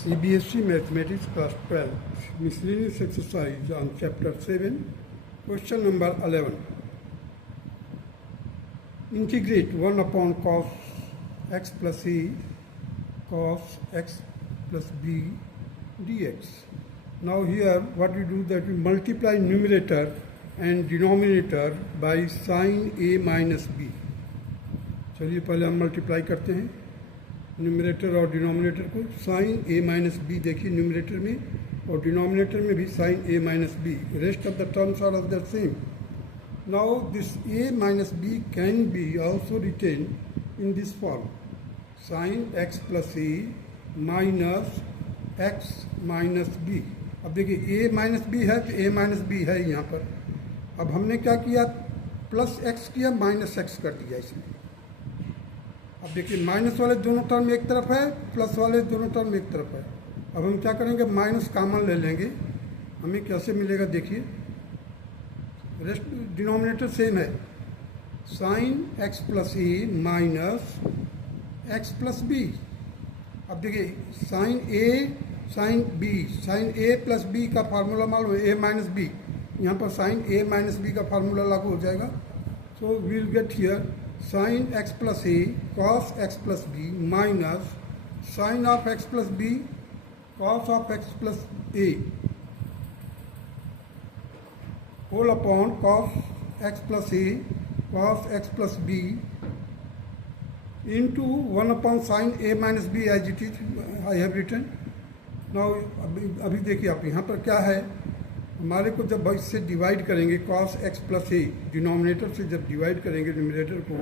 CBSE Mathematics Class 12 Miscellaneous Exercise on Chapter 7 Question number 11. Integrate 1 upon cos x plus a cos x plus b dx. Now here what we do that we multiply numerator and denominator by sin a minus b. चलिए पहले हम multiply करते हैं numerator और denominator को. Sine ए minus B देखिए numerator में और डिनोमिनेटर में भी sine A minus B. Rest of the terms are of the same. Now this A minus B can be also written in this form sine X plus A minus X minus B. अब देखिए ए minus B है तो ए minus B है यहाँ पर. अब हमने क्या किया, प्लस एक्स किया माइनस एक्स कर दिया इसमें. अब देखिए माइनस वाले दोनों टर्म एक तरफ है, प्लस वाले दोनों टर्म एक तरफ है. अब हम क्या करेंगे, माइनस कॉमन ले लेंगे. हमें कैसे मिलेगा देखिए, रेस्ट डिनोमिनेटर सेम है. Sine X plus A minus X plus B. अब देखिए sine A sine B, sine A plus B का फार्मूला मालूम है, ए माइनस बी. यहाँ पर साइन ए माइनस बी का फार्मूला लागू हो जाएगा. So we will get here sin x plus a cos x plus b minus sin of x plus b cos of x plus a whole upon cos x plus a cos x plus b into 1 upon sin a minus b as it is I have written. Now अभी देखिए आप यहाँ पर क्या है, हमारे को जब इससे डिवाइड करेंगे cos x प्लस ए, डिनोमिनेटर से जब डिवाइड करेंगे न्यूमरेटर को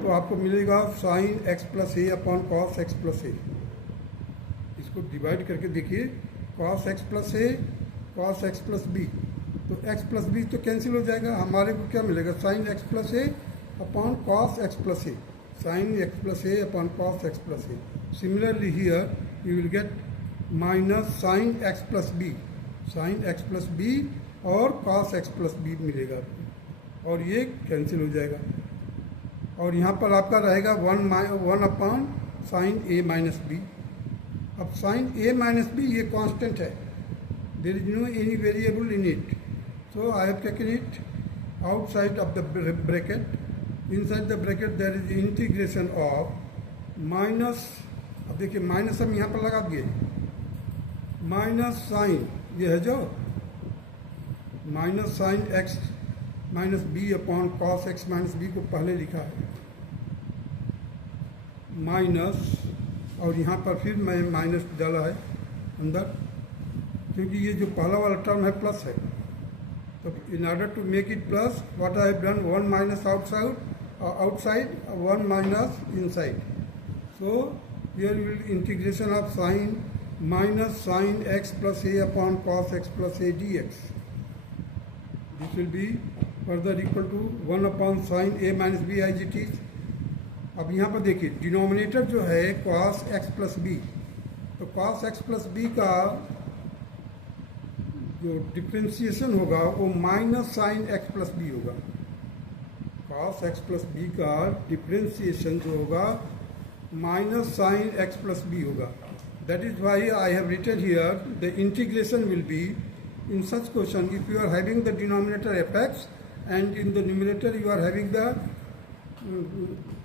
तो आपको मिलेगा sin x plus A upon cos x plus A. इसको डिवाइड करके देखिए cos x plus A cos x plus B, तो x प्लस बी तो कैंसिल हो जाएगा. हमारे को क्या मिलेगा, sin x plus A upon cos x plus A, sin x plus A upon cos x plus A. Similarly here you will get minus sin x plus B, sine X plus B और cos x plus B मिलेगा और ये cancel हो जाएगा. और यहाँ पर आपका रहेगा 1 अपॉन साइन ए माइनस बी. अब साइन ए माइनस बी ये कांस्टेंट है, there is no any variable in it. So I have taken it outside of the bracket. Inside the bracket there is integration of minus. अब देखिए minus हम यहाँ पर लगा दिए, माइनस साइन ये है जो minus sine X minus B upon cos X minus B को पहले लिखा है माइनस, और यहाँ पर फिर मैं माइनस डाला है अंदर क्योंकि ये जो पहला वाला टर्म है प्लस है. तो in order to make it plus what I have done, 1 minus outside 1 minus inside. So here will integration of sine minus sin x plus a upon cos x plus a dx. This will be further equal to 1 upon sin a minus b as it is. अब यहाँ पर देखिए denominator जो है cos x plus b, तो cos x plus b का जो differentiation होगा वो minus sine x plus b होगा. cos x plus b का डिफ्रेंसिएशन जो होगा minus sine x plus b होगा. That is why I have written here the integration will be in such question if you are having the denominator fx and in the numerator you are having the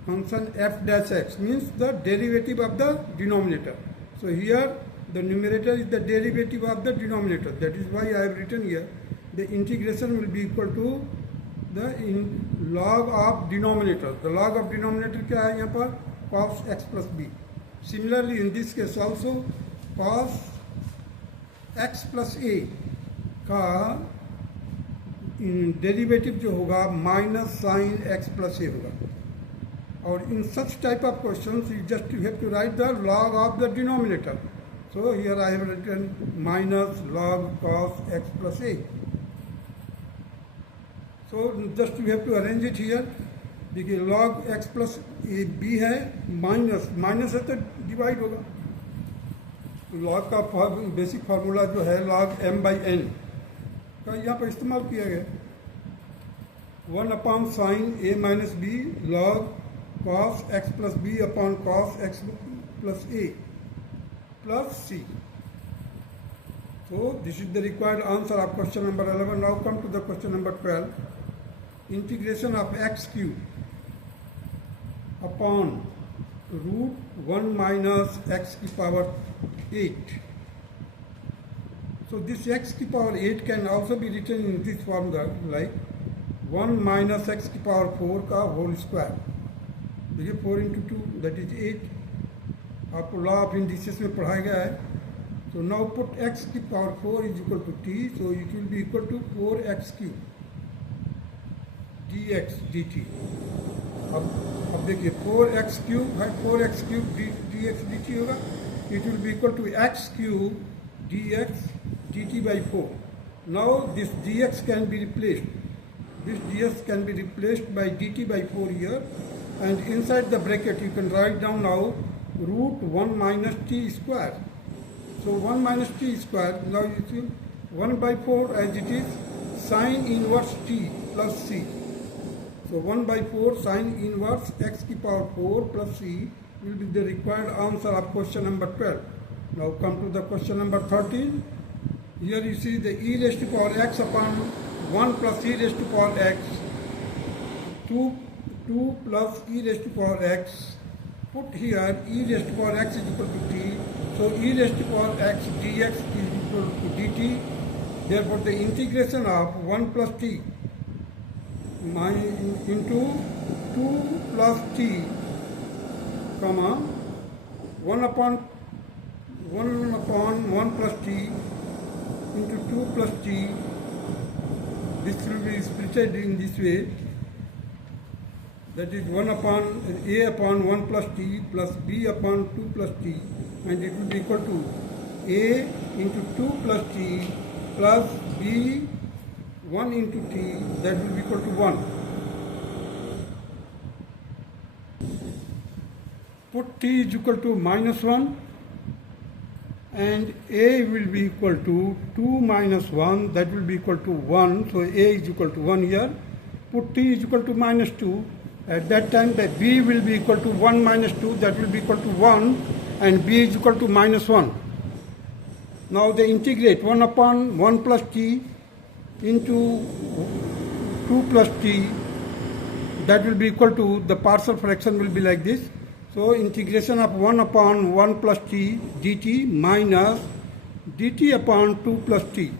function f dash x, means the derivative of the denominator. So here the numerator is the derivative of the denominator. That is why I have written here the integration will be equal to the log of denominator. The log of denominator क्या है यहाँ पर, cos x plus b. Similarly, in this case also cos x plus a का derivative जो होगा minus sine x plus a होगा. और in such type of questions you just you have to write the log of the denominator. So here I have written minus log cos x plus a. So just you have to arrange it here. देखिए log x plus a b है, minus minus है तो divide होगा. log का basic formula जो है log m by n का यहाँ पर इस्तेमाल किया गया. 1 upon sine A minus b log cos x plus b upon cos x plus a. plus c. So this is the required answer of question number 11. Now come to the question number 12. Integration of x cube upon root 1 minus x to the power 8. So this x to the power 8 can also be written in this formula like 1 minus x to the power 4 का whole square. देखिए 4 into 2 that is 8. आपको law of indices में पढ़ाया गया है. So now put x to the power 4 is equal to t. So it will be equal to 4x cube dx dt. अब देखिए 4x cube है 4x cube dx dt होगा. It will be equal to x cube dx dt by 4. Now this dx can be replaced. This dx can be replaced by dt by 4 here, and inside the bracket you can write down now root 1 minus t square. So 1 minus t square, now you see 1 by 4 as it is sine inverse t plus c. So 1 by 4 sine inverse x to the power 4 plus c will be the required answer of question number 12. Now come to the question number 13. Here you see the e raised to power x upon 1 plus e raised to power x, 2 plus e raised to power x. Put here e raised to power x is equal to t. So e raised to power x dx is equal to dt. Therefore the integration of 1 plus t into 2 plus t, comma 1 upon 1 plus t into 2 plus t. This will be split in this way. That is 1 upon a upon 1 plus t plus b upon 2 plus t, and it will be equal to a into 2 plus t plus b 1 into t, that will be equal to 1. Put t is equal to minus 1 and a will be equal to 2 minus 1, that will be equal to 1. So a is equal to 1 here. Put t is equal to minus 2. At that time the b will be equal to 1 minus 2, that will be equal to 1, and b is equal to minus 1. Now they integrate 1 upon 1 plus t into 2 plus t, that will be equal to, the partial fraction will be like this. So integration of 1 upon 1 plus t dt minus dt upon 2 plus t.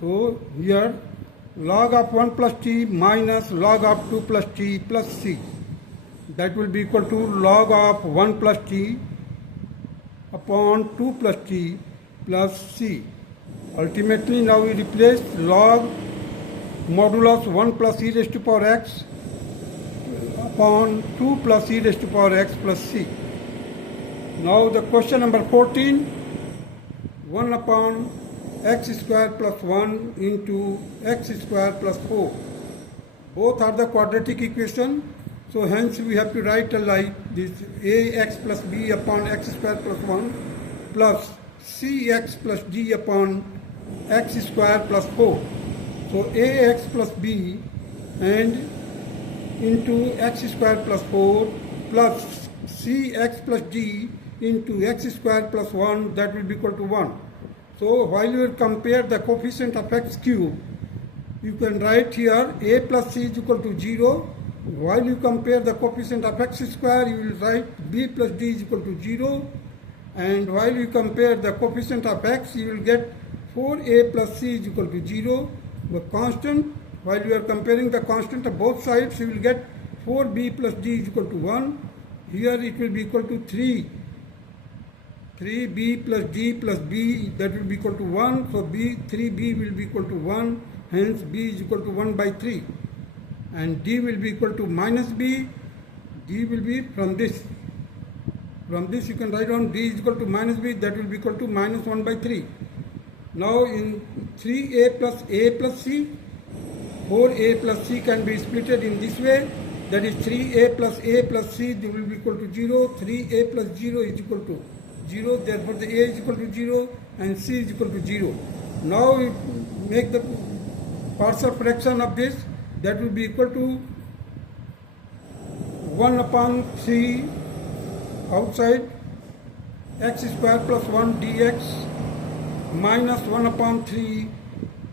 So here log of 1 plus t minus log of 2 plus t plus c, that will be equal to log of 1 plus t upon 2 plus t plus c. Ultimately now we replace log modulus 1 plus e raised to power x upon 2 plus e raised to power x plus c. Now the question number 14, 1 upon x square plus 1 into x square plus 4. Both are the quadratic equation, so hence we have to write like this: ax plus b upon x square plus 1 plus cx plus d upon x square plus 4. So ax plus b and into x square plus 4 plus cx plus d into x square plus 1, that will be equal to 1. So while you will compare the coefficient of x cube, you can write here a plus c is equal to 0. While you compare the coefficient of x square, you will write b plus d is equal to 0. And while you compare the coefficient of x, you will get 4a plus c is equal to 0. The constant, while you are comparing the constant of both sides, you will get 4b plus d is equal to 1. Here it will be equal to 3. 3b plus d plus b, that will be equal to 1. So 3b will be equal to 1. Hence b is equal to 1 by 3. And d will be equal to minus b. D will be from this. From this you can write down d is equal to minus b, that will be equal to minus 1 by 3. Now in 3a plus c, 4a plus c can be split in this way. That is 3a plus c, they will be equal to 0. 3a plus 0 is equal to 0. Therefore the a is equal to 0 and c is equal to 0. Now we make the partial fraction of this. That will be equal to 1 upon 3 outside x square plus 1 dx minus 1 upon 3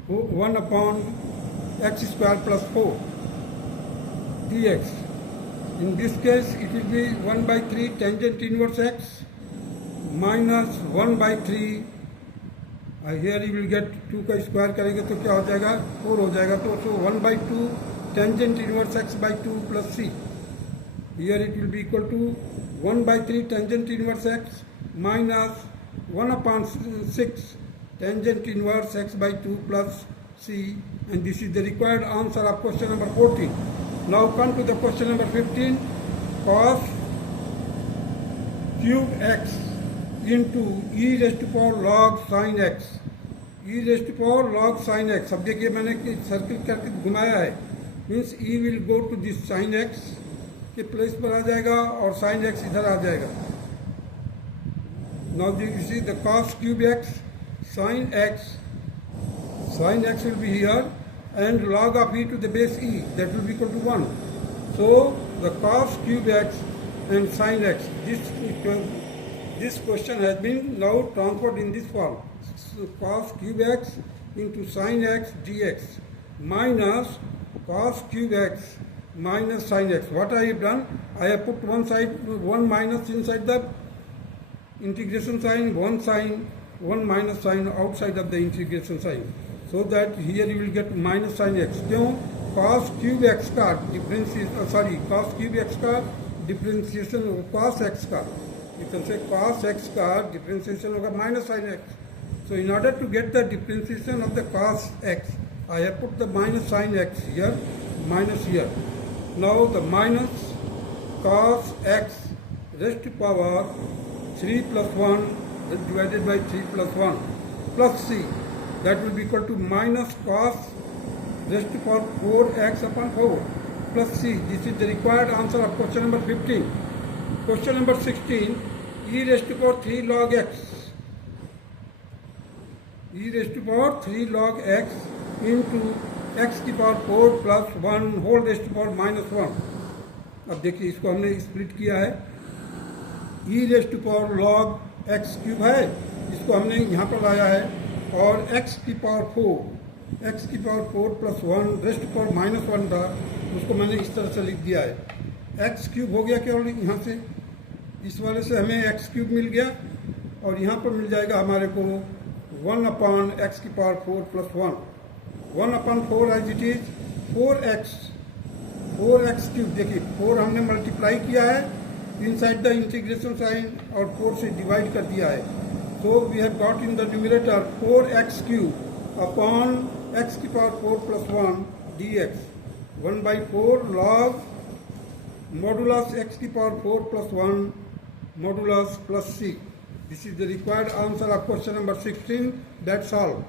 1 upon x square plus 4 dx. In this case it will be 1 by 3 tangent inverse x minus 1 by 3 here you will get 2 का square करेंगे तो क्या हो जाएगा 4 हो जाएगा तो 1 by 2 tangent inverse x by 2 plus c. Here it will be equal to 1 by 3 tangent inverse x minus 1 upon 6 tangent inverse x by 2 plus c, and this is the required answer of question number 14. Now come to the question number 15. Cos cube x into e raised to power log sin x. e raised to power log sin x. अब देखिए मैंने circle करके घुमाया है, means e will go to this sin x के place पर आ जाएगा और sin x इधर आ जाएगा. Now you see the cos cube x sin x will be here and log of e to the base e, that will be equal to 1. So the cos cube x and sin x, this question has been now transferred in this form. So cos cube x into sin x dx minus cos cube x minus sin x. What I have done, I have put one side, one minus inside the integration sign, one minus sign outside of the integration sign, so that here you will get minus sin x. क्यों? cos cube x का differentiation cos cube x का differentiation cos x का, you can say cos x का differentiation होगा minus sin x. So in order to get the differentiation of the cos x, I have put the minus sin x here, minus here. Now the minus cos x raised to power 3 plus 1 divided by 3 plus 1 plus c, that will be equal to minus cos raised to power 4x upon 4 plus c. This is the required answer of question number 15. Question number 16, e raised to power 3 log x. e raised to power 3 log x into x की power 4 plus 1 whole raised to power minus 1. अब देखिए इसको हमने split किया है. e raised to power log x cube है, इसको हमने यहाँ पर लाया है, और x की power 4 plus 1 raised to power minus 1 था, उसको मैंने इस तरह से लिख दिया है. x क्यूब हो गया केवल यहाँ से, इस वाले से हमें x क्यूब मिल गया, और यहाँ पर मिल जाएगा हमारे को 1 upon x की power 4 plus 1 upon 4 as it is 4x cube. देखिए 4 हमने मल्टीप्लाई किया है इनसाइड द इंटीग्रेशन साइन और 4 से डिवाइड कर दिया है. So we have got in the numerator 4x cube upon x की power 4 plus 1 dx 1 by 4 log modulus x की power 4 plus 1 modulus plus c. This is the required answer of question number 16. That's all.